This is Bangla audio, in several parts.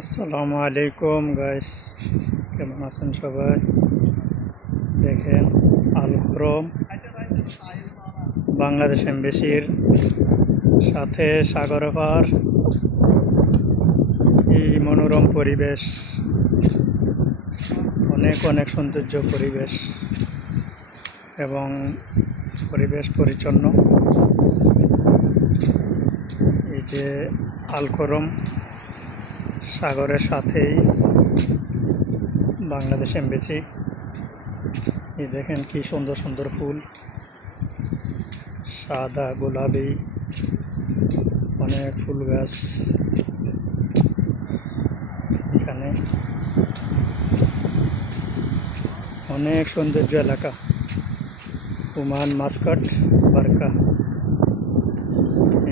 আসসালামু আলাইকুম গাইস, কেমন আছেন সবাই? দেখেন আল খরম বাংলাদেশ এমবেসির সাথে সাগর পার, এই মনোরম পরিবেশ, অনেক অনেক সৌন্দর্য পরিবেশ এবং পরিবেশ পরিচ্ছন্ন। এই যে আল খরম সাগরের সাথেই বাংলাদেশ এমবেসি। এই দেখেন কি সুন্দর সুন্দর ফুল, সাদা গোলাপি, অনেক ফুল গাছ এখানে, অনেক সৌন্দর্য এলাকা। ওমান মাস্কাট বারকা,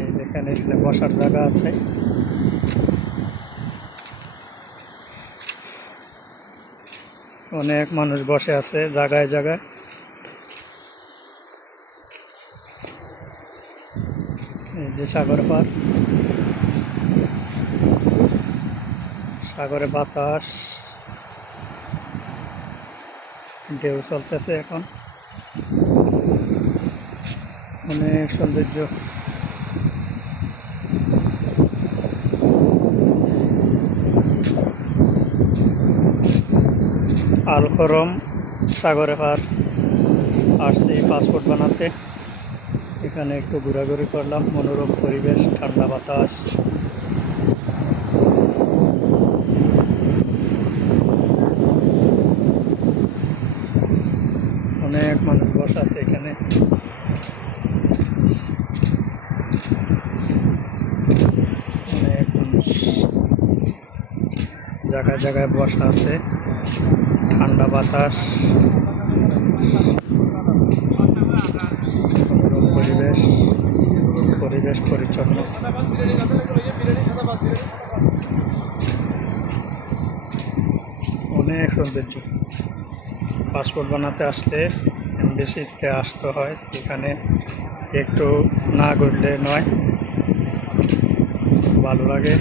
এই দেখেন এখানে বসার জায়গা আছে। অনেক মানুষ বসে আছে জায়গায় জায়গায়। এই যে সাগর পার, সাগরে বাতাস, ঢেউ চলতেছে এখন, অনেক সৌন্দর্য। আল খরম সাগরে পার আসছি পাসপোর্ট বানাতে। এখানে একটু ঘোরাঘুরি করলাম, মনোরম পরিবেশ, ঠান্ডা বাতাস। অনেক মানুষ বসে আছে এখানে। অনেক মানুষ জায়গায় জায়গায় বসা আছে, ঠান্ডা বাতাস, মনোরম পরিবেশ, পরিবেশ পরিচ্ছন্ন। অনেক সৌন্দর্য। পাসপোর্ট বানাতে আসলে এমবেসিতে আসতে হয়, এখানে একটু না ঘুরলে নয়, ভালো লাগে।